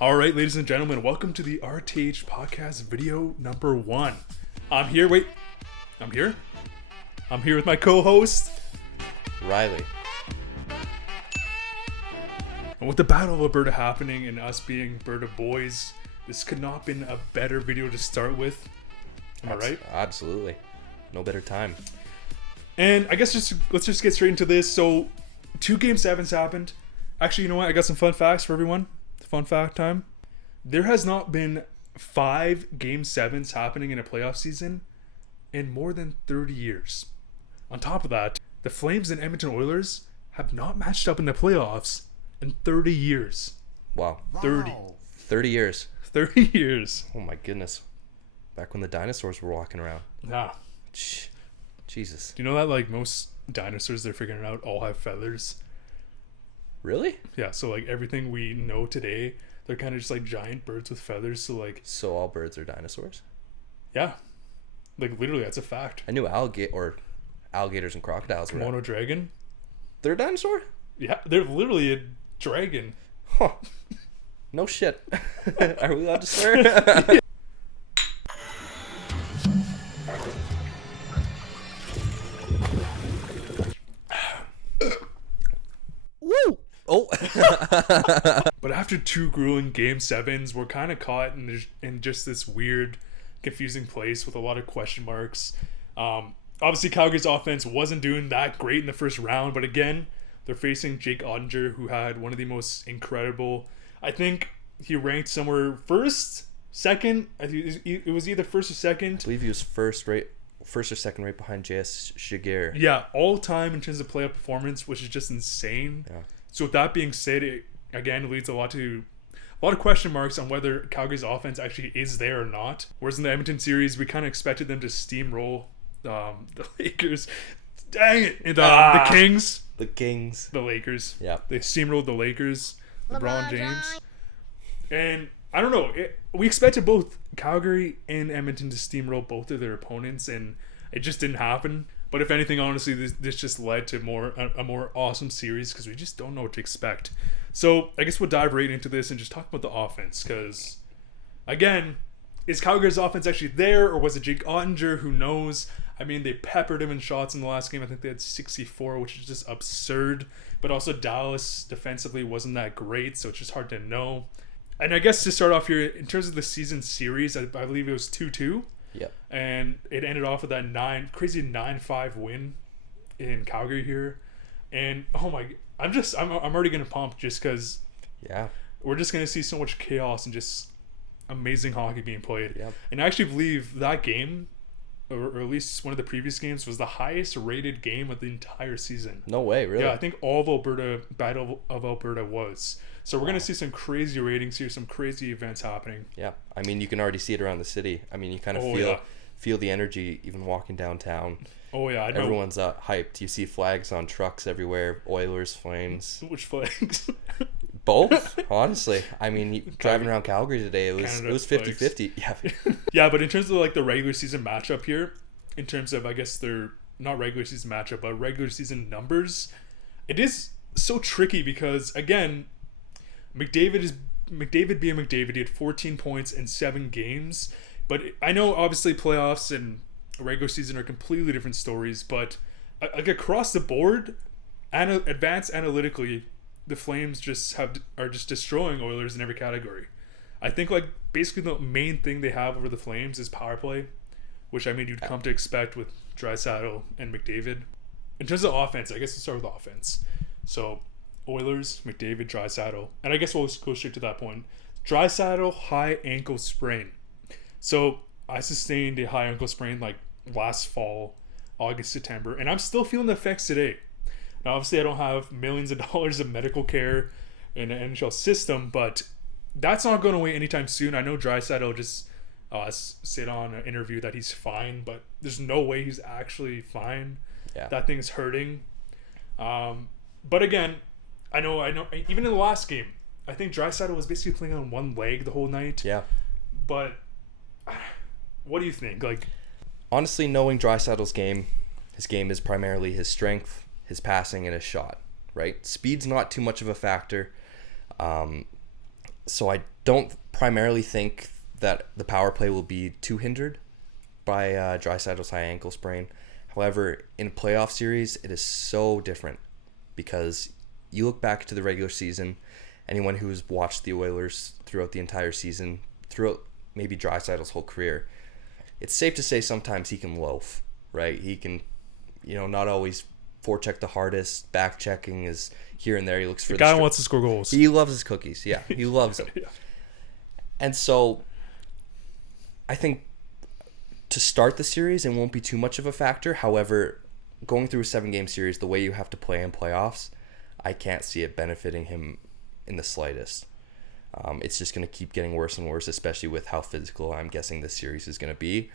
All right, ladies and gentlemen, welcome to the RTH podcast video number 1. I'm here with my co-host, Riley. And with the Battle of Alberta happening and us being Alberta boys, this could not have been a better video to start with. Am I right? Absolutely. No better time. And I guess let's just get straight into this. So, 2 Game 7s happened. Actually, you know what? I got some fun facts for everyone. Fun fact time. There has not been 5 Game 7s happening in a playoff season in more than 30 years. On top of that, the Flames and Edmonton Oilers have not matched up in the playoffs in 30 years. Wow. 30. 30 years. 30 years. Oh my goodness. Back when the dinosaurs were walking around. Yeah. Jesus. Do you know that like most dinosaurs they're figuring out all have feathers? Really? Yeah, so like everything we know today, they're kind of just like giant birds with feathers. So all birds are dinosaurs? Yeah. Like literally, that's a fact. I knew alligators and crocodiles were. Komodo dragon? They're a dinosaur? Yeah, they're literally a dragon. Huh. No shit. Are we allowed to swear? Woo! Oh. But after 2 grueling Game 7s, we're kind of caught in just this weird, confusing place with a lot of question marks. Obviously, Calgary's offense wasn't doing that great in the first round, but again, they're facing Jake Ottinger, who had one of the most incredible. I think he ranked somewhere first, second. I think it was either first or second. I believe he was first or second, right behind J.S. Shigear. Yeah, all time in terms of playoff performance, which is just insane. Yeah. So with that being said, it again leads a lot of question marks on whether Calgary's offense actually is there or not. Whereas in the Edmonton series, we kind of expected them to steamroll the Lakers. Dang it! And the Kings. The Kings. The Lakers. Yeah. They steamrolled the Lakers. LeBron James. And I don't know. We expected both Calgary and Edmonton to steamroll both of their opponents, and it just didn't happen. But if anything, honestly, this just led to a more awesome series because we just don't know what to expect. So I guess we'll dive right into this and just talk about the offense because, again, is Calgary's offense actually there or was it Jake Ottinger? Who knows? I mean, they peppered him in shots in the last game. I think they had 64, which is just absurd. But also Dallas defensively wasn't that great, so it's just hard to know. And I guess to start off here, in terms of the season series, I believe it was 2-2. Yep. And it ended off with that crazy 9-5 win in Calgary here. And oh my, I'm already gonna pump just because we're just gonna see so much chaos and just amazing hockey being played. Yep. And I actually believe that game, or at least one of the previous games, was the highest rated game of the entire season. No way, really? Yeah, I think all of Alberta, Battle of Alberta was. So we're going to see some crazy ratings here, some crazy events happening. Yeah. I mean, you can already see it around the city. I mean, you kind of feel the energy even walking downtown. Oh, yeah. I know. Everyone's hyped. You see flags on trucks everywhere. Oilers, Flames. Which flags? Both, honestly. I mean, driving around Calgary today, it was 50-50. Yeah. Yeah, but in terms of like the regular season matchup here, in terms of, I guess they're not regular season matchup, but regular season numbers, it is so tricky because, again, McDavid being McDavid, he had 14 points in 7 games. But I know obviously playoffs and regular season are completely different stories. But like across the board, advanced analytically, the Flames are just destroying Oilers in every category. I think like basically the main thing they have over the Flames is power play, which I mean you'd come to expect with Draisaitl and McDavid. In terms of offense, I guess we'll start with offense. So Oilers, McDavid, Draisaitl. And I guess we'll go straight to that point. Draisaitl, high ankle sprain. So I sustained a high ankle sprain like last fall, August, September. And I'm still feeling the effects today. Now, obviously, I don't have millions of dollars of medical care in the NHL system, but that's not going away anytime soon. I know Draisaitl just said on an interview that he's fine, but there's no way he's actually fine. Yeah. That thing's hurting. But again, I know. Even in the last game, I think Draisaitl was basically playing on one leg the whole night. Yeah. But what do you think? Like, honestly, knowing Draisaitl's game, his game is primarily his strength, his passing, and his shot. Right? Speed's not too much of a factor. So I don't primarily think that the power play will be too hindered by Draisaitl's high ankle sprain. However, in a playoff series, it is so different because you look back to the regular season, anyone who's watched the Oilers throughout the entire season, throughout maybe Draisaitl's whole career, it's safe to say sometimes he can loaf, right? He can, not always forecheck the hardest, back checking is here and there. He looks for the guy wants to score goals. He loves his cookies. Yeah, he loves them. Yeah. And so I think to start the series, it won't be too much of a factor. However, going through a 7-game series, the way you have to play in playoffs, I can't see it benefiting him in the slightest. It's just going to keep getting worse and worse, especially with how physical I'm guessing this series is going to be.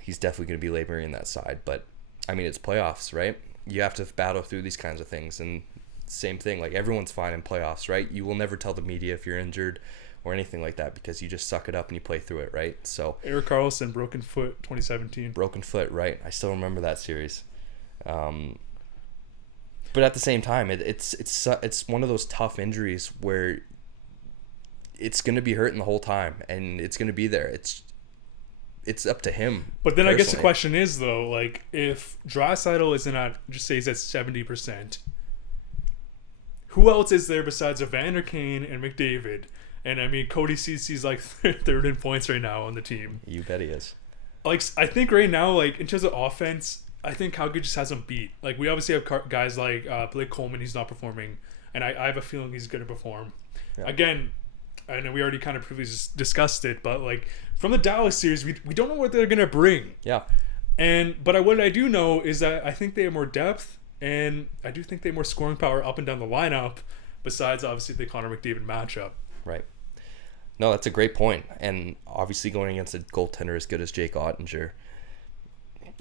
He's definitely going to be laboring that side. But, I mean, it's playoffs, right? You have to battle through these kinds of things. And same thing, like everyone's fine in playoffs, right? You will never tell the media if you're injured or anything like that because you just suck it up and you play through it, right? So Erik Karlsson, broken foot, 2017. Broken foot, right? I still remember that series. But at the same time, it's one of those tough injuries where it's going to be hurting the whole time and it's going to be there. It's up to him. But then personally. I guess the question is though, like if Draisaitl isn't at, just say he's at 70%, who else is there besides Evander Kane and McDavid? And I mean, Cody Ceci's like third in points right now on the team. You bet he is. Like, I think right now, like in terms of offense, I think Calgary just has him beat. Like, we obviously have guys like Blake Coleman. He's not performing, and I have a feeling he's going to perform. Yeah. Again, I know we already kind of previously discussed it, but like from the Dallas series, we don't know what they're going to bring. Yeah. But what I do know is that I think they have more depth, and I do think they have more scoring power up and down the lineup. Besides, obviously, the Connor McDavid matchup. Right. No, that's a great point. And obviously going against a goaltender as good as Jake Ottinger,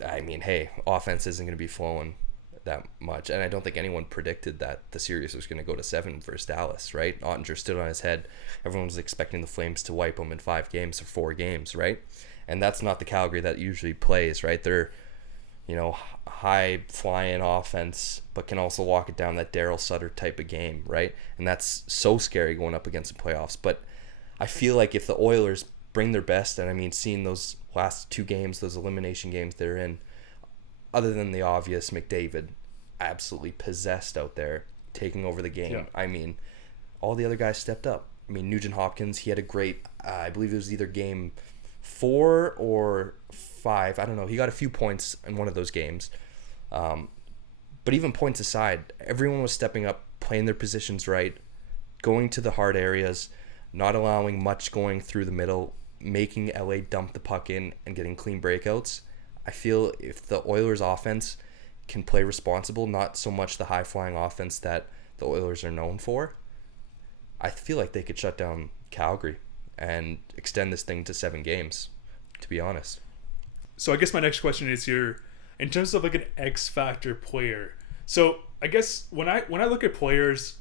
I mean, hey, offense isn't going to be flowing that much. And I don't think anyone predicted that the series was going to go to 7 versus Dallas, right? Ottinger stood on his head. Everyone was expecting the Flames to wipe him in 5 games or 4 games, right? And that's not the Calgary that usually plays, right? They're, high-flying offense, but can also lock it down, that Daryl Sutter type of game, right? And that's so scary going up against the playoffs. But I feel like if the Oilers bring their best, and I mean, seeing those last 2 games, those elimination games they're in, other than the obvious McDavid, absolutely possessed out there, taking over the game. Yeah. I mean, all the other guys stepped up. I mean, Nugent Hopkins, he had a great, I believe it was either game 4 or 5. I don't know. He got a few points in one of those games. But even points aside, everyone was stepping up, playing their positions right, going to the hard areas, not allowing much going through the middle, making LA dump the puck in and getting clean breakouts. I feel if the Oilers offense can play responsible, not so much the high-flying offense that the Oilers are known for, I feel like they could shut down Calgary and extend this thing to 7 games, to be honest. So I guess my next question is here, in terms of like an X factor player. So I guess when I look at players,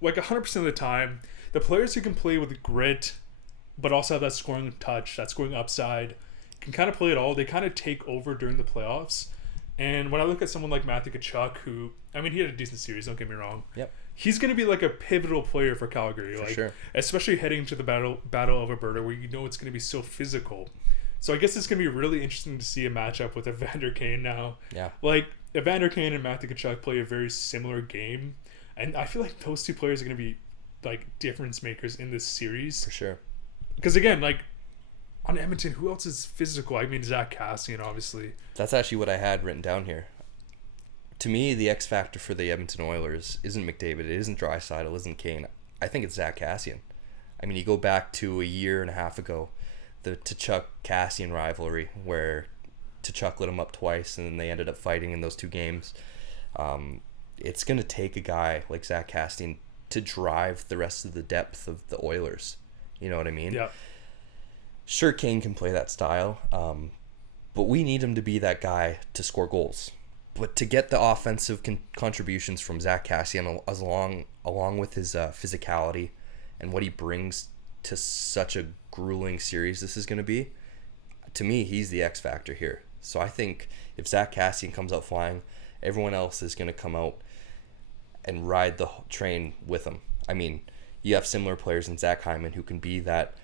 like 100% of the time, the players who can play with grit, but also have that scoring touch, that scoring upside, can kind of play it all. They kind of take over during the playoffs. And when I look at someone like Matthew Tkachuk, who, I mean, he had a decent series, don't get me wrong. Yep. He's going to be like a pivotal player for Calgary. For sure. Especially heading into the Battle of Alberta, where you know it's going to be so physical. So I guess it's going to be really interesting to see a matchup with Evander Kane now. Yeah. Like, Evander Kane and Matthew Tkachuk play a very similar game. And I feel like those 2 players are going to be, like, difference makers in this series. For sure. Because, again, like, on Edmonton, who else is physical? I mean, Zach Kassian, obviously. That's actually what I had written down here. To me, the X factor for the Edmonton Oilers isn't McDavid, it isn't Draisaitl, it isn't Kane. I think it's Zach Kassian. I mean, you go back to a year and a half ago, the Tkachuk-Kassian rivalry, where Tkachuk lit him up twice, and then they ended up fighting in those 2 games. It's going to take a guy like Zach Kassian to drive the rest of the depth of the Oilers. You know what I mean? Yeah. Sure, Kane can play that style, but we need him to be that guy to score goals. But to get the offensive contributions from Zach Kassian along with his physicality and what he brings to such a grueling series this is going to be, to me, he's the X factor here. So I think if Zach Kassian comes out flying, everyone else is going to come out and ride the train with him. I mean, you have similar players in Zach Hyman who can be that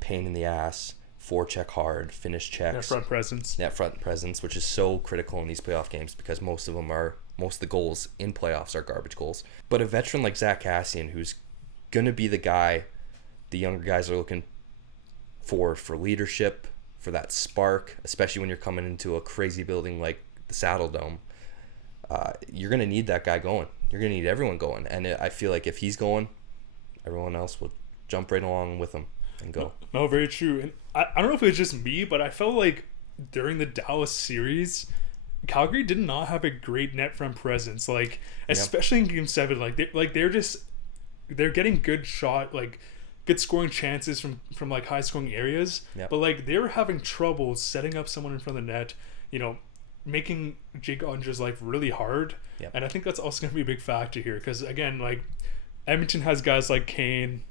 pain in the ass, forecheck hard, finish checks. Net front presence, which is so critical in these playoff games because most of the goals in playoffs are garbage goals. But a veteran like Zach Kassian, who's going to be the guy the younger guys are looking for leadership, for that spark, especially when you're coming into a crazy building like the Saddle Dome. You're going to need that guy going. You're going to need everyone going. And I feel like if he's going, everyone else will jump right along with him and go. No, very true. And I don't know if it was just me, but I felt like during the Dallas series, Calgary did not have a great net front presence. Like, especially in Game 7, they're getting good good scoring chances from like high scoring areas. Yep. But like they were having trouble setting up someone in front of the net, making Jake Ottinger's life really hard. Yep. And I think that's also going to be a big factor here because, again, like Edmonton has guys like Kane,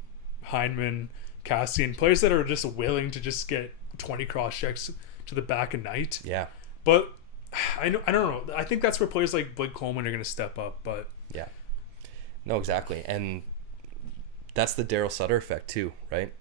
Hyman, Kassian, players that are just willing to just get 20 cross checks to the back of net. Yeah. But I don't know. I think that's where players like Blake Coleman are going to step up. But yeah. No, exactly. And that's the Daryl Sutter effect too, right?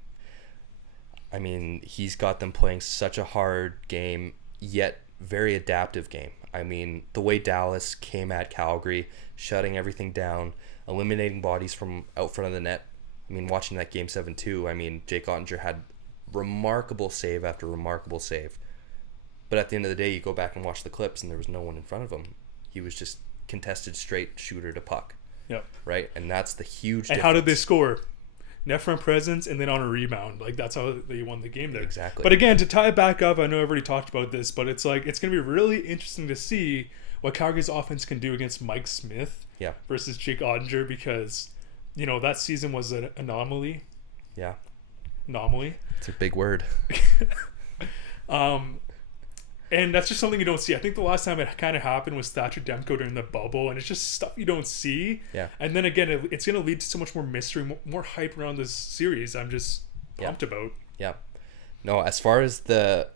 I mean, he's got them playing such a hard game, yet very adaptive game. I mean, the way Dallas came at Calgary, shutting everything down, eliminating bodies from out front of the net. I mean, watching that Game 7 too, I mean, Jake Ottinger had remarkable save after remarkable save. But at the end of the day, you go back and watch the clips and there was no one in front of him. He was just contested straight shooter to puck. Yep. Right? And that's the huge difference. And how did they score? Net front presence and then on a rebound. Like, that's how they won the game there. Exactly. But again, to tie it back up, I know I've already talked about this, but it's like it's going to be really interesting to see what Calgary's offense can do against Mike Smith versus Jake Ottinger because, that season was an anomaly. Yeah. Anomaly. It's a big word. And that's just something you don't see. I think the last time it kind of happened was Thatcher Demko during the bubble, and it's just stuff you don't see. Yeah. And then again, it's going to lead to so much more mystery, more hype around this series. I'm just pumped about. Yeah. No, as far as the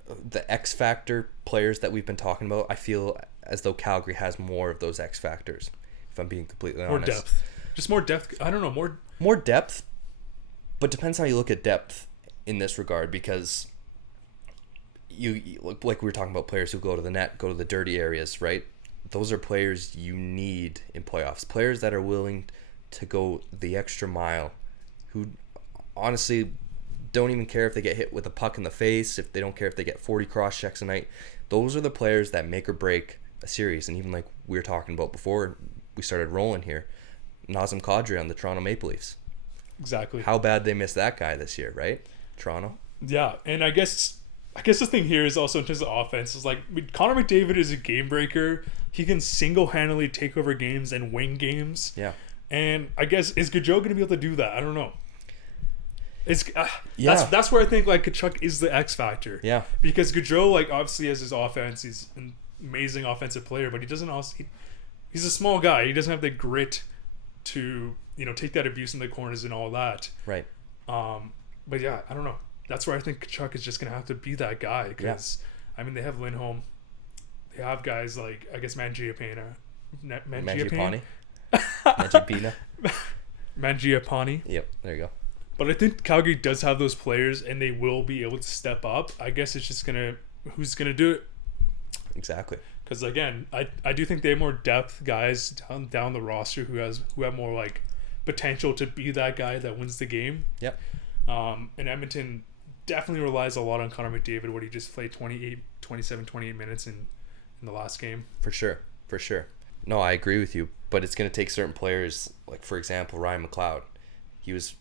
X Factor players that we've been talking about, I feel as though Calgary has more of those X Factors, if I'm being completely honest. More depth. Just more depth. I don't know, more depth, but depends how you look at depth in this regard because you like we were talking about players who go to the net, go to the dirty areas, right? Those are players you need in playoffs. Players that are willing to go the extra mile, who honestly don't even care if they get hit with a puck in the face, if they don't care if they get 40 cross checks a night. Those are the players that make or break a series. And even like we were talking about before we started rolling here, Nazem Kadri on the Toronto Maple Leafs. Exactly. How bad they missed that guy this year, right? Toronto. Yeah, and I guess the thing here is also in terms of offense is like Connor McDavid is a game breaker. He can single-handedly take over games and win games. Yeah. And I guess is Gaudreau going to be able to do that? I don't know. It's that's where I think like Tkachuk is the X factor. Yeah. Because Gaudreau like obviously has his offense. He's an amazing offensive player, but he doesn't he's a small guy. He doesn't have the grit to take that abuse in the corners and all that. Right. But yeah, I don't know. That's where I think Tkachuk is just going to have to be that guy because, I mean, they have Lindholm. They have guys like, I guess, Mangiapane. Mangiapane. Yep, there you go. But I think Calgary does have those players and they will be able to step up. I guess it's just who's going to do it? Exactly. Because, again, I do think they have more depth guys down the roster who have more, like, potential to be that guy that wins the game. Yep. And Edmonton definitely relies a lot on Connor McDavid, where he just played 28 minutes in the last game. For sure. No, I agree with you, but it's going to take certain players, like, for example, Ryan McLeod. He was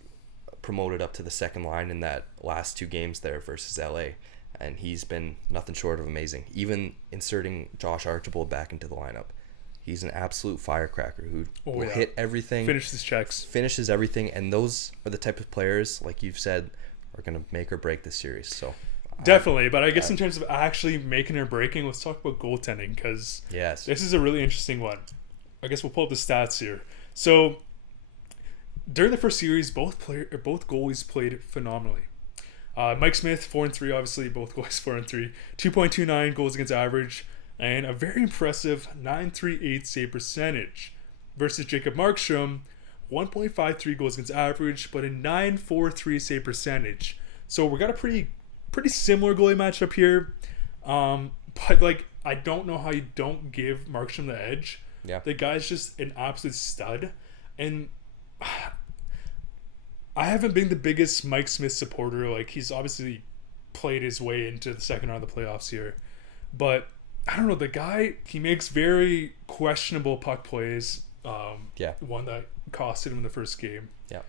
promoted up to the second line in that last two games there versus LA, and he's been nothing short of amazing. Even inserting Josh Archibald back into the lineup. He's an absolute firecracker who will hit everything. Finishes everything, and those are the type of players, like you've said, are going to make or break this series. So definitely, but I guess in terms of actually making or breaking, let's talk about goaltending because this is a really interesting one. I guess we'll pull up the stats here. So during the first series, both goalies played phenomenally. Mike Smith 4-3, obviously both goalies 4-3, 2.29 goals against average, and a very impressive .938 save percentage versus Jacob Markstrom 1.53 goals against average, but a 9.43 save percentage. So we got a pretty similar goalie matchup here. But like, I don't know how you don't give Markstrom the edge. Yeah. The guy's just an absolute stud. And I haven't been the biggest Mike Smith supporter. Like, he's obviously played his way into the second round of the playoffs here. But I don't know, the guy, he makes very questionable puck plays. One that costed him in the first game. Yeah.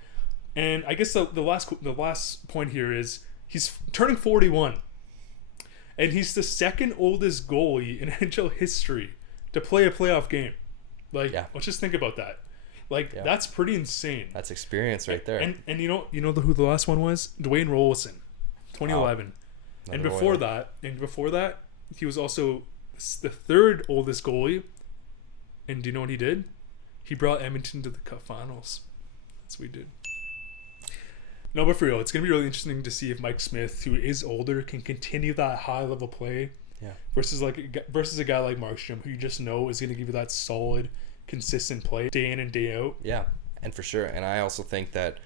And I guess the last point here is he's turning 41. And he's the second oldest goalie in NHL history to play a playoff game. Like, let's just think about that. Like, that's pretty insane. That's experience right there. And you know who the last one was? Dwayne Rollison, 2011. And before that, he was also the third oldest goalie. And do you know what he did? He brought Edmonton to the Cup Finals. That's what he did. No, but for real, it's going to be really interesting to see if Mike Smith, who is older, can continue that high level play. Yeah. Versus a guy like Markstrom, who you just know is going to give you that solid, consistent play day in and day out. Yeah, and for sure. And I also think that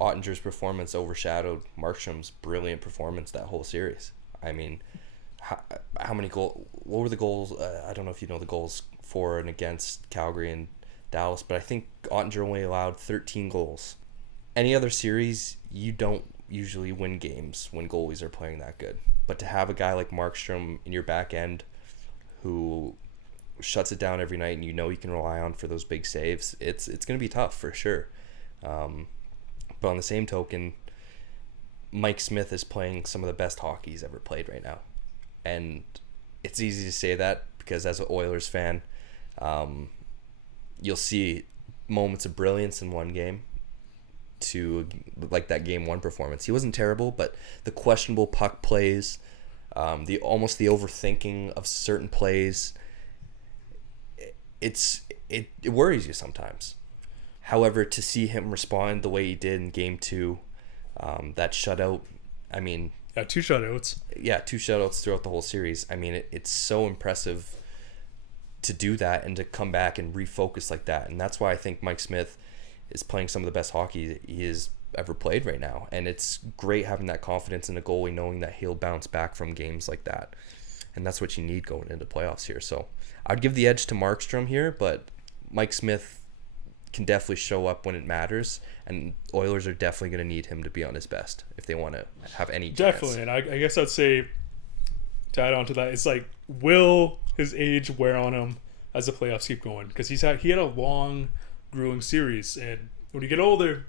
Ottinger's performance overshadowed Markstrom's brilliant performance that whole series. I mean, how many goals? What were the goals? I don't know if you know the goals for and against Calgary and Dallas, but I think Ottinger only allowed 13 goals. Any other series, you don't usually win games when goalies are playing that good. But to have a guy like Markstrom in your back end who shuts it down every night and you know you can rely on for those big saves, it's going to be tough for sure. But on the same token, Mike Smith is playing some of the best hockey he's ever played right now. And it's easy to say that because as an Oilers fan, you'll see moments of brilliance in one game to like that game one performance. He wasn't terrible, but the questionable puck plays, the overthinking of certain plays, it worries you sometimes. However, to see him respond the way he did in game two, that shutout, I mean... Yeah, 2 shutouts. Yeah, 2 shutouts throughout the whole series. I mean, it's so impressive to do that and to come back and refocus like that. And that's why I think Mike Smith is playing some of the best hockey he has ever played right now. And it's great having that confidence in a goalie, knowing that he'll bounce back from games like that. And that's what you need going into playoffs here. So I'd give the edge to Markstrom here, but Mike Smith can definitely show up when it matters, and Oilers are definitely going to need him to be on his best if they want to have any chance. Definitely, and I guess I'd say, to add on to that, it's like, will his age wear on him as the playoffs keep going? Because he had a long, grueling series, and when you get older,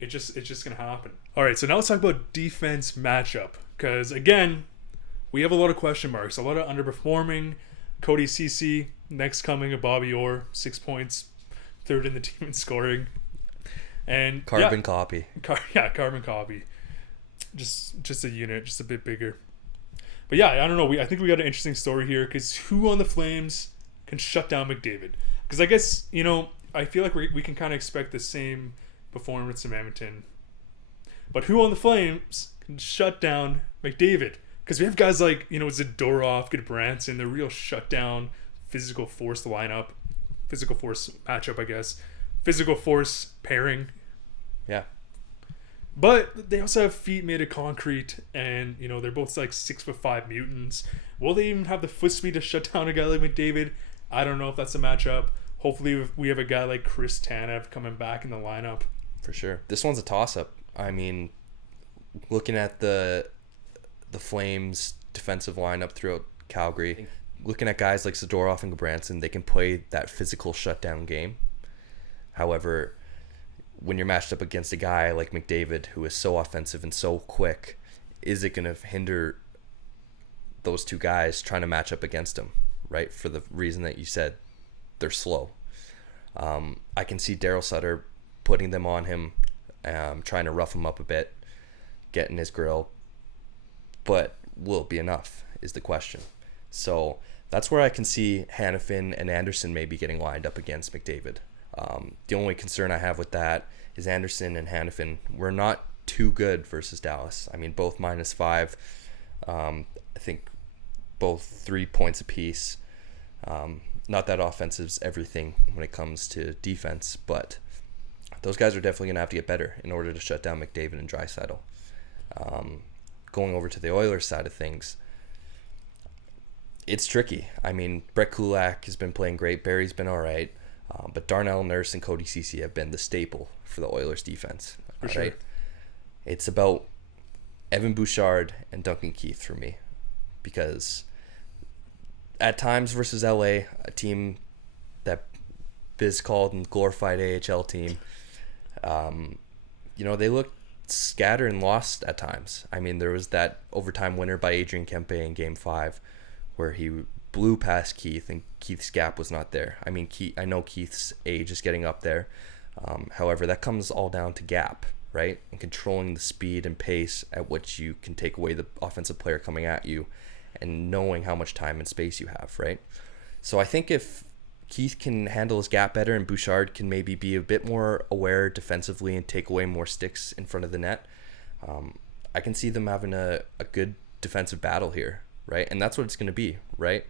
it's just going to happen. All right, so now let's talk about defense matchup, because again, we have a lot of question marks, a lot of underperforming. Cody Ceci, next coming of Bobby Orr, 6 points, third in the team in scoring, and carbon copy. Carbon copy. Just a unit, just a bit bigger. But yeah, I don't know. I think we got an interesting story here because who on the Flames can shut down McDavid? Because I guess I feel like we can kind of expect the same performance from Edmonton. But who on the Flames can shut down McDavid? Because we have guys like Zadorov, Goodbranson, the real shutdown, physical force lineup. Physical force matchup, I guess. Physical force pairing. Yeah. But they also have feet made of concrete, and they're both like 6'5" mutants. Will they even have the foot speed to shut down a guy like McDavid? I don't know if that's a matchup. Hopefully we have a guy like Chris Tanev coming back in the lineup. For sure. This one's a toss-up. I mean, looking at the Flames defensive lineup throughout Calgary, looking at guys like Zadorov and Goodbranson, they can play that physical shutdown game. However, when you're matched up against a guy like McDavid, who is so offensive and so quick, is it going to hinder those two guys trying to match up against him, right? For the reason that you said, they're slow. I can see Daryl Sutter putting them on him, trying to rough him up a bit, getting his grill. But will it be enough is the question. So that's where I can see Hanifin and Anderson maybe getting lined up against McDavid. The only concern I have with that is Anderson and Hanifin were not too good versus Dallas. I mean, both -5. I think both 3 points apiece. Not that offensive's everything when it comes to defense, but those guys are definitely going to have to get better in order to shut down McDavid and Draisaitl. Going over to the Oilers side of things, it's tricky. I mean, Brett Kulak has been playing great. Barry's been all right. But Darnell Nurse and Cody Ceci have been the staple for the Oilers defense. For sure. Right? It's about Evan Bouchard and Duncan Keith for me. Because at times versus LA, a team that Biz called and glorified AHL team, they looked scattered and lost at times. I mean, there was that overtime winner by Adrian Kempe in Game 5 where he blew past Keith and Keith's gap was not there. I mean, I know Keith's age is getting up there. However, that comes all down to gap, right? And controlling the speed and pace at which you can take away the offensive player coming at you and knowing how much time and space you have, right? So I think if Keith can handle his gap better and Bouchard can maybe be a bit more aware defensively and take away more sticks in front of the net, I can see them having a good defensive battle here, right? And that's what it's going to be, right?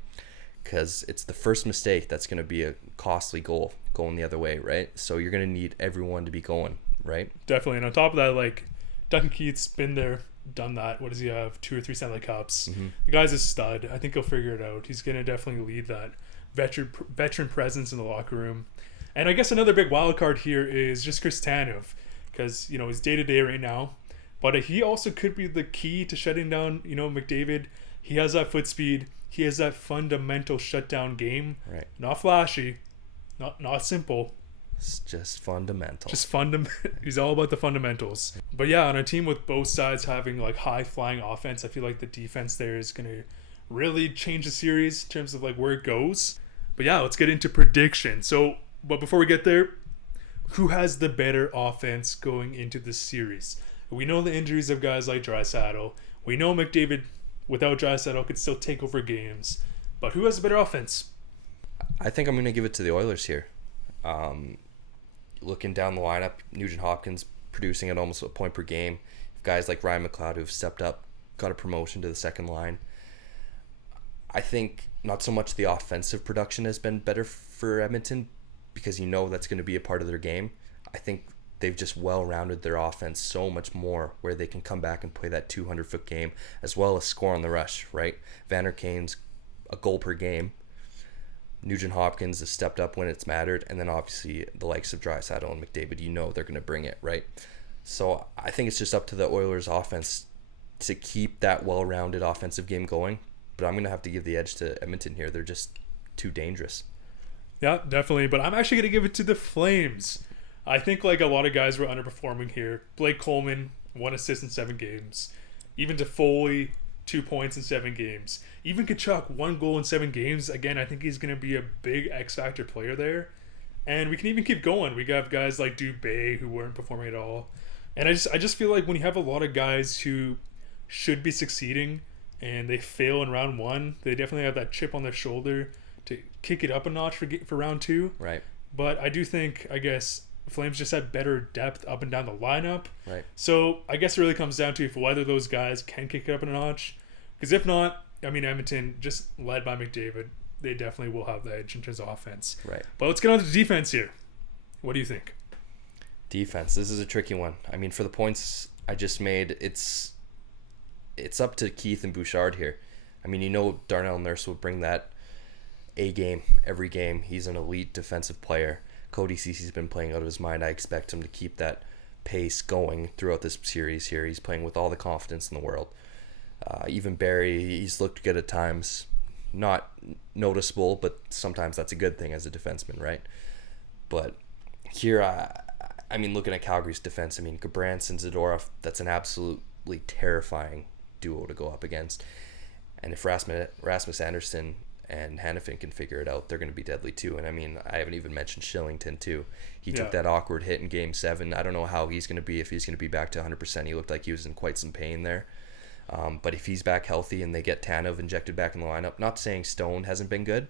Because it's the first mistake that's going to be a costly goal going the other way, right? So you're going to need everyone to be going, right? Definitely. And on top of that, like, Duncan Keith's been there, done that. What does he have? 2 or 3 Stanley Cups. Mm-hmm. The guy's a stud. I think he'll figure it out. He's going to definitely lead that veteran presence in the locker room. And I guess another big wild card here is just Chris Tanev, because, he's day-to-day right now. But he also could be the key to shutting down, McDavid. He has that foot speed. He has that fundamental shutdown game. Right. Not flashy. Not simple. It's just fundamental. He's all about the fundamentals. But yeah, on a team with both sides having like high flying offense, I feel like the defense there is going to really change the series in terms of like where it goes. But yeah, let's get into predictions. But before we get there, who has the better offense going into this series? We know the injuries of guys like Draisaitl. We know McDavid without Draisaitl could still take over games. But who has a better offense? I think I'm going to give it to the Oilers here. Looking down the lineup, Nugent Hopkins producing at almost a point per game. Guys like Ryan McLeod who've stepped up, got a promotion to the second line. I think not so much the offensive production has been better for Edmonton because that's going to be a part of their game. I think they've just well-rounded their offense so much more where they can come back and play that 200-foot game as well as score on the rush, right? Vander Kane's a goal per game. Nugent Hopkins has stepped up when it's mattered, and then obviously the likes of Draisaitl and McDavid, they're going to bring it, right? So I think it's just up to the Oilers' offense to keep that well-rounded offensive game going, but I'm going to have to give the edge to Edmonton here. They're just too dangerous. Yeah, definitely, but I'm actually going to give it to the Flames. I think like a lot of guys were underperforming here. Blake Coleman, 1 assist in 7 games. Even Toffoli, 2 points in 7 games. Even Tkachuk, 1 goal in 7 games. Again, I think he's going to be a big X-factor player there. And we can even keep going. We got guys like Dubé who weren't performing at all. And I just feel like when you have a lot of guys who should be succeeding and they fail in round 1, they definitely have that chip on their shoulder to kick it up a notch for round 2. Right. But I do think, I guess, Flames just had better depth up and down the lineup. Right. So I guess it really comes down to whether those guys can kick it up a notch. Because if not, I mean, Edmonton, just led by McDavid, they definitely will have the edge in terms of offense. Right. But let's get on to defense here. What do you think? Defense. This is a tricky one. I mean, for the points I just made, it's up to Keith and Bouchard here. I mean, Darnell Nurse will bring that A game every game. He's an elite defensive player. Cody Ceci's been playing out of his mind. I expect him to keep that pace going throughout this series here. He's playing with all the confidence in the world. Even Barry, he's looked good at times. Not noticeable, but sometimes that's a good thing as a defenseman, right? But here, I mean, looking at Calgary's defense, I mean, Gabranson, Zadorov, that's an absolutely terrifying duo to go up against. And if Rasmus Anderson and Hannafin can figure it out, they're going to be deadly too. And I mean, I haven't even mentioned Shillington too. He took that awkward hit in Game 7. I don't know how he's going to be, if he's going to be back to 100%. He looked like he was in quite some pain there. But if he's back healthy and they get Tanev injected back in the lineup, not saying Stone hasn't been good,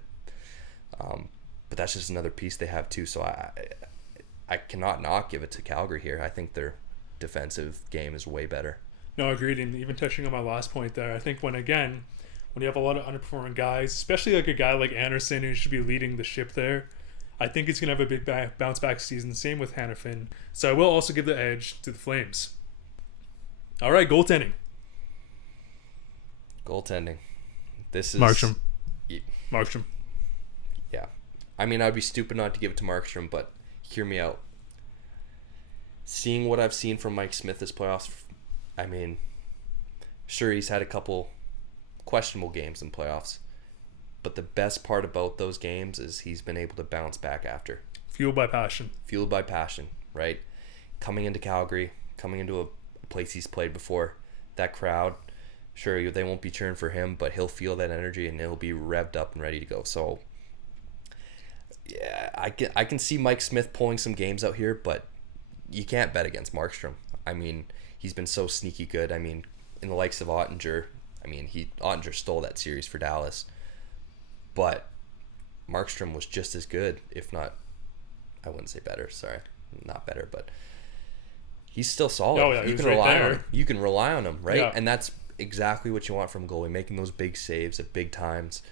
but that's just another piece they have too. So I cannot not give it to Calgary here. I think their defensive game is way better. No, agreed. And even touching on my last point there, I think when you have a lot of underperforming guys, especially like a guy like Anderson who should be leading the ship there, I think he's going to have a big bounce back season. Same with Hannafin. So I will also give the edge to the Flames. All right, goaltending. Goaltending. This is Markstrom. Yeah. Markstrom. Yeah. I mean, I'd be stupid not to give it to Markstrom, but hear me out. Seeing what I've seen from Mike Smith this playoffs, I mean, sure, he's had a couple questionable games in playoffs, but the best part about those games is he's been able to bounce back after. Fueled by passion. Fueled by passion, right? Coming into Calgary, coming into a place he's played before, that crowd, sure, they won't be cheering for him, but he'll feel that energy and he'll be revved up and ready to go. So, yeah, I can see Mike Smith pulling some games out here, but you can't bet against Markstrom. I mean, he's been so sneaky good. I mean, in the likes of Ottinger, Ottinger stole that series for Dallas, but Markstrom was just as good, if not, I wouldn't say better. Sorry, not better, but he's still solid. Oh, yeah, you can right rely there. on him. You can rely on him, right? Yeah. And that's exactly what you want from a goalie, making those big saves at big times.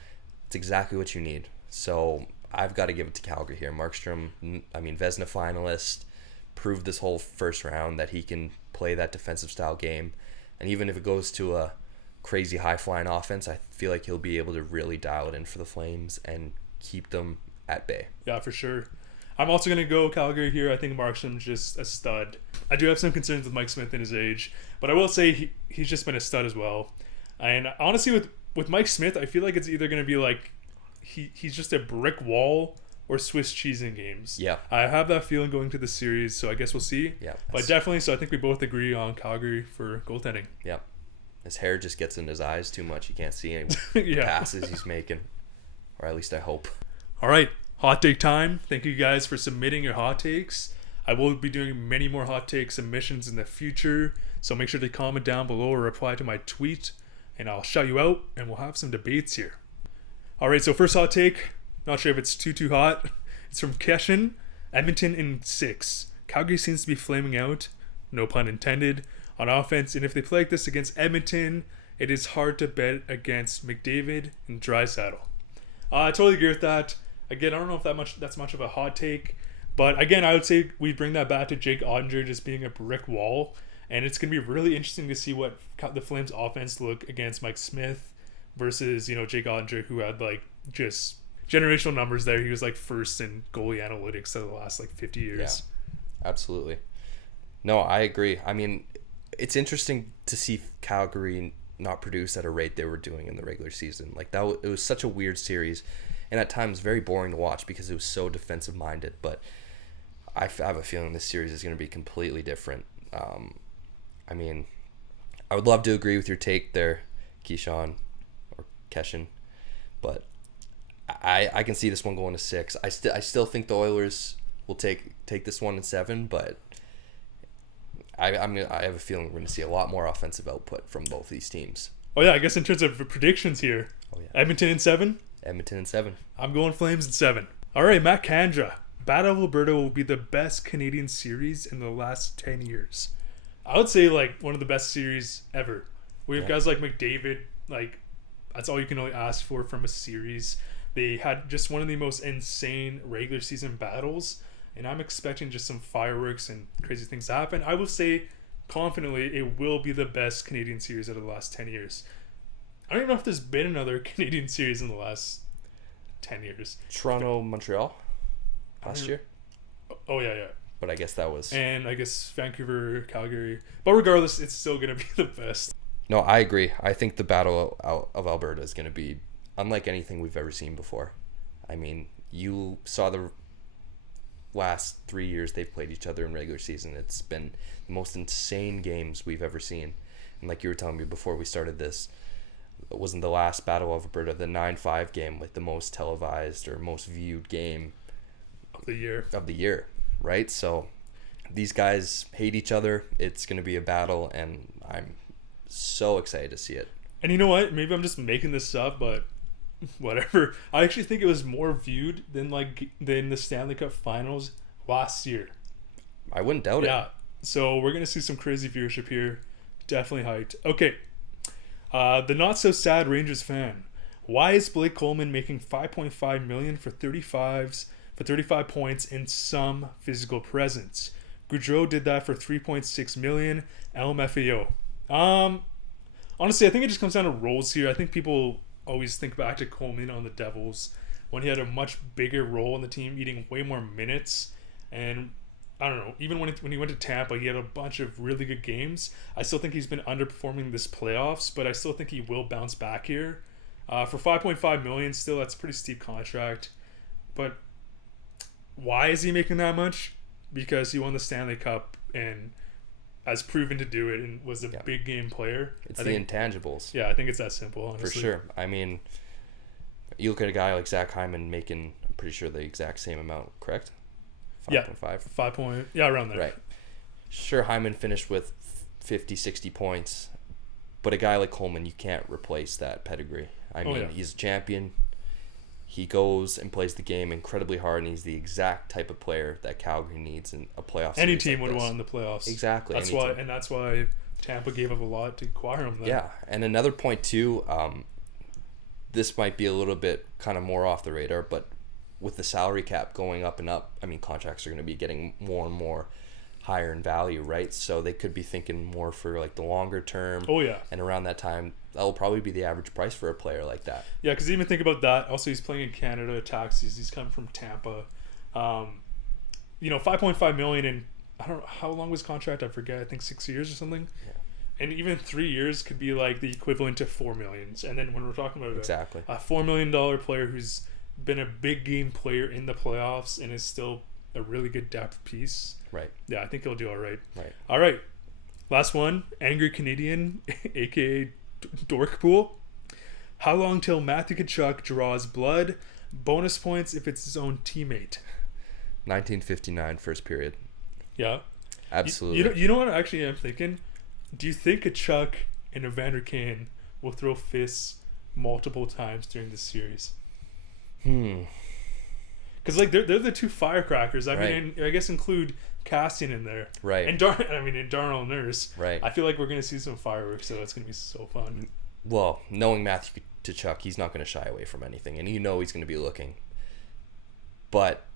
It's exactly what you need. So I've got to give it to Calgary here. Markstrom, Vezina finalist, proved this whole first round that he can play that defensive style game. And even if it goes to a crazy high-flying offense, I feel like he'll be able to really dial it in for the Flames and keep them at bay. Yeah, for sure. I'm also going to go Calgary here. I think Markstrom's just a stud. I do have some concerns with Mike Smith and his age, but I will say he's just been a stud as well. And honestly, with Mike Smith, I feel like it's either going to be like he's just a brick wall or Swiss cheese in games. Yeah. I have that feeling going to the series, so I guess we'll see. Yeah. But definitely, so I think we both agree on Calgary for goaltending. Yeah. His hair just gets in his eyes too much. You can't see any Yeah. passes he's making. Or at least I hope. All right, hot take time. Thank you guys for submitting your hot takes. I will be doing many more hot take submissions in the future, so make sure to comment down below or reply to my tweet, and I'll shout you out, and we'll have some debates here. All right, so first hot take. Not sure if it's too hot. It's from Keshin. Edmonton in 6. Calgary seems to be flaming out, no pun intended, on offense, and if they play like this against Edmonton, it is hard to bet against McDavid and Draisaitl. I totally agree with that. Again, I don't know if that's much of a hot take, but again, I would say we bring that back to Jake Ottinger just being a brick wall, and it's going to be really interesting to see what the Flames offense look against Mike Smith versus, Jake Ottinger, who had just generational numbers there. He was first in goalie analytics of the last 50 years. Yeah, absolutely. No, I agree. I mean, it's interesting to see Calgary not produce at a rate they were doing in the regular season. It was such a weird series, and at times very boring to watch because it was so defensive minded. But I have a feeling this series is going to be completely different. I would love to agree with your take there, Keyshawn or Keshin, but I can see this one going to 6. I still think the Oilers will take this one in 7, but I have a feeling we're going to see a lot more offensive output from both these teams. Oh yeah, I guess in terms of predictions here, Edmonton in 7. Edmonton in 7. I'm going Flames in 7. All right, Matt Kandra. Battle of Alberta will be the best Canadian series in the last 10 years. I would say one of the best series ever. We have guys like McDavid. That's all you can really ask for from a series. They had just one of the most insane regular season battles, and I'm expecting just some fireworks and crazy things to happen. I will say confidently it will be the best Canadian series of the last 10 years. I don't even know if there's been another Canadian series in the last 10 years. Toronto, Montreal last year. Oh, yeah. But I guess that was... And I guess Vancouver, Calgary. But regardless, it's still going to be the best. No, I agree. I think the Battle of Alberta is going to be unlike anything we've ever seen before. I mean, you saw the last 3 years they've played each other in regular season. It's been the most insane games we've ever seen. And like you were telling me before we started this, it wasn't the last Battle of Alberta, the 9-5 game, the most televised or most viewed game of the year, right? So these guys hate each other. It's going to be a battle, and I'm so excited to see it. And you know what? Maybe I'm just making this up, but whatever. I actually think it was more viewed than the Stanley Cup Finals last year. I wouldn't doubt it. Yeah. So we're gonna see some crazy viewership here. Definitely hyped. Okay. The not so sad Rangers fan. Why is Blake Coleman making $5.5 million for 35s for 35 points and some physical presence. Goudreau did that for 3.6 million. LMFAO. Honestly, I think it just comes down to roles here. I think people always think back to Coleman on the Devils when he had a much bigger role in the team, eating way more minutes. And I don't know, even when he went to Tampa, he had a bunch of really good games. I still think he's been underperforming this playoffs, but I still think he will bounce back here. For 5.5 million, still, that's a pretty steep contract. But why is he making that much? Because he won the Stanley Cup and has proven to do it and was a big game player. It's the intangibles. Yeah, I think it's that simple, honestly. For sure. I mean, you look at a guy like Zach Hyman making, I'm pretty sure, the exact same amount, correct? 5.5? 5 point. Yeah, around there. Right. Sure, Hyman finished with 50, 60 points, but a guy like Coleman, you can't replace that pedigree. I mean, he's a champion. He goes and plays the game incredibly hard, and he's the exact type of player that Calgary needs in a playoff series. Any team would want in the playoffs. Exactly. That's why Tampa gave up a lot to acquire him. Then. Yeah, and another point too. This might be a little bit kind of more off the radar, but with the salary cap going up and up, I mean, contracts are going to be getting more and more higher in value, right? So they could be thinking more for like the longer term. Oh yeah. And around that time, that will probably be the average price for a player like that. Yeah, because even think about that. Also, he's playing in Canada, taxes. He's coming from Tampa. 5.5 million, and I don't know how long was his contract. I forget. I think 6 years or something. Yeah. And even 3 years could be like the equivalent to 4 million. And then when we're talking about a $4 million player who's been a big game player in the playoffs and is still a really good depth piece. Right. Yeah, I think he'll do all right. Right. All right. Last one, Angry Canadian, aka Dorkpool. How long till Matthew Tkachuk draws blood? Bonus points if it's his own teammate. 1959 first period. Yeah. Absolutely. You know what actually I'm thinking? Do you think Tkachuk and Evander Kane will throw fists multiple times during this series? Because like they're the two firecrackers. I mean, I guess include Cassian in there, right? And Darnell Nurse, right? I feel like we're gonna see some fireworks, so it's gonna be so fun. Well, knowing Matthew Tkachuk, he's not gonna shy away from anything, and he's gonna be looking. But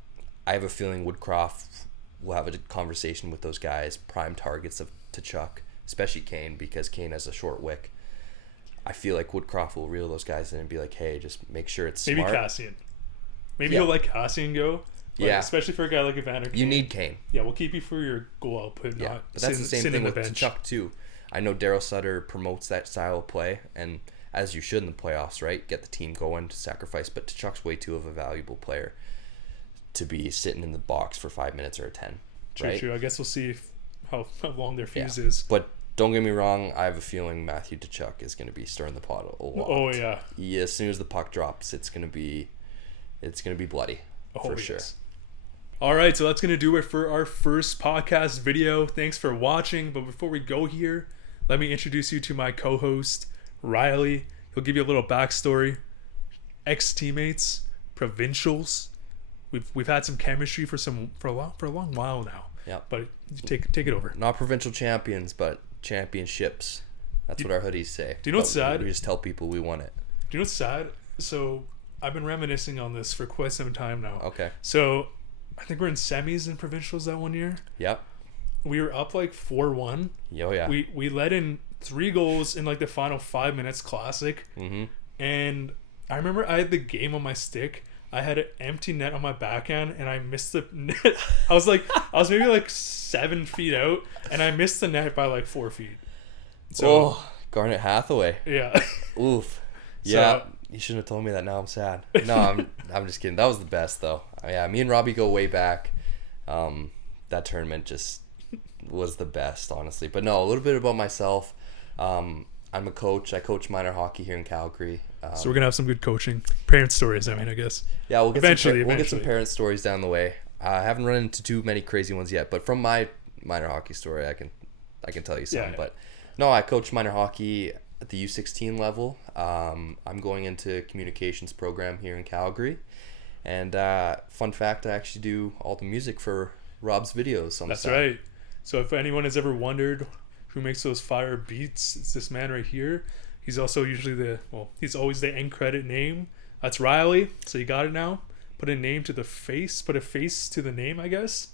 I have a feeling Woodcroft will have a conversation with those guys, prime targets of Tkachuk, especially Kane, because Kane has a short wick. I feel like Woodcroft will reel those guys in and be like, hey, just make sure it's smart. Maybe Cassian. Maybe you'll let Cassian go. Yeah. Especially for a guy like Evander Kane. You need Kane. Yeah, we'll keep you for your goal output. Yeah, not but that's the same thing with Tkachuk, too. I know Daryl Sutter promotes that style of play, and as you should in the playoffs, right? Get the team going to sacrifice, but Tkachuk's way too of a valuable player to be sitting in the box for 5 minutes or a 10. True. I guess we'll see how long their fuse is. But don't get me wrong, I have a feeling Matthew Tkachuk is going to be stirring the pot a lot. Oh yeah. As soon as the puck drops, it's going to be bloody for sure. All right, so that's going to do it for our first podcast video. Thanks for watching. But before we go here, let me introduce you to my co-host, Riley. He'll give you a little backstory. Ex-teammates, provincials. We've had some chemistry for a long while now. Yeah. But take it over. Not provincial champions, but championships. That's what our hoodies say. Do you know what's sad? We just tell people we won it. Do you know what's sad? So I've been reminiscing on this for quite some time now. Okay. So I think we're in semis in provincials that one year. Yep. We were up like 4-1. Oh yeah. We let in 3 goals in like the final 5 minutes classic. Mm-hmm. And I remember I had the game on my stick. I had an empty net on my backhand and I missed the net. I was maybe like 7 feet out and I missed the net by like 4 feet. So Garnet Hathaway. Yeah. Oof. Yeah. You shouldn't have told me that. Now I'm sad. No, I'm just kidding. That was the best though. Yeah, me and Robbie go way back. That tournament just was the best, honestly. But no, a little bit about myself. I'm a coach. I coach minor hockey here in Calgary. So we're gonna have some good coaching, parent stories. I mean, I guess. Yeah, we'll get eventually. We'll get some parent stories down the way. I haven't run into too many crazy ones yet, but from my minor hockey story, I can tell you some. Yeah. But no, I coach minor hockey at the U16 level. I'm going into communications program here in Calgary, and fun fact, I actually do all the music for Rob's videos. That's right. So if anyone has ever wondered who makes those fire beats, it's this man right here. He's also usually he's always the end credit name. That's Riley. So you got it now. put a name to the face, put a face to the name, I guess.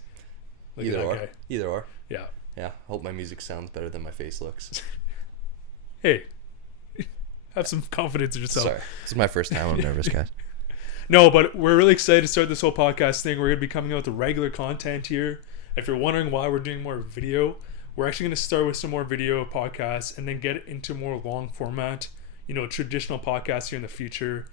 Look at Either that or. guy. Either or. Yeah. Yeah. Hope my music sounds better than my face looks. Hey, have some confidence in yourself. Sorry. This is my first time. I'm nervous, guys. No, but we're really excited to start this whole podcast thing. We're going to be coming out with regular content here. If you're wondering why we're doing more video, we're actually going to start with some more video podcasts and then get into more long format, traditional podcasts here in the future,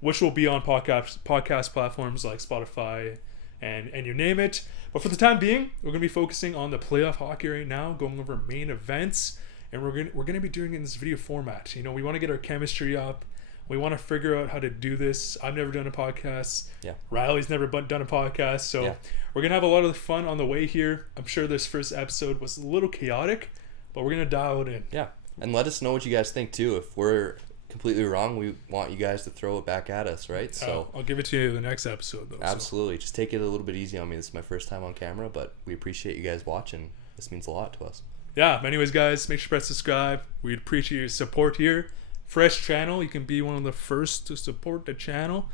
which will be on podcast platforms like Spotify and you name it. But for the time being, we're going to be focusing on the playoff hockey right now, going over main events, and we're going to be doing it in this video format. We want to get our chemistry up. We want to figure out how to do this. I've never done a podcast. Yeah. Riley's never done a podcast. So we're going to have a lot of fun on the way here. I'm sure this first episode was a little chaotic, but we're going to dial it in. Yeah. And let us know what you guys think, too. If we're completely wrong, we want you guys to throw it back at us, right? So I'll give it to you the next episode, though. Absolutely. So. Just take it a little bit easy on me. This is my first time on camera, but we appreciate you guys watching. This means a lot to us. Yeah. Anyways, guys, make sure to press subscribe. We'd appreciate your support here. Fresh channel. You can be one of the first to support the channel.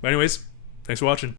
But anyways, thanks for watching.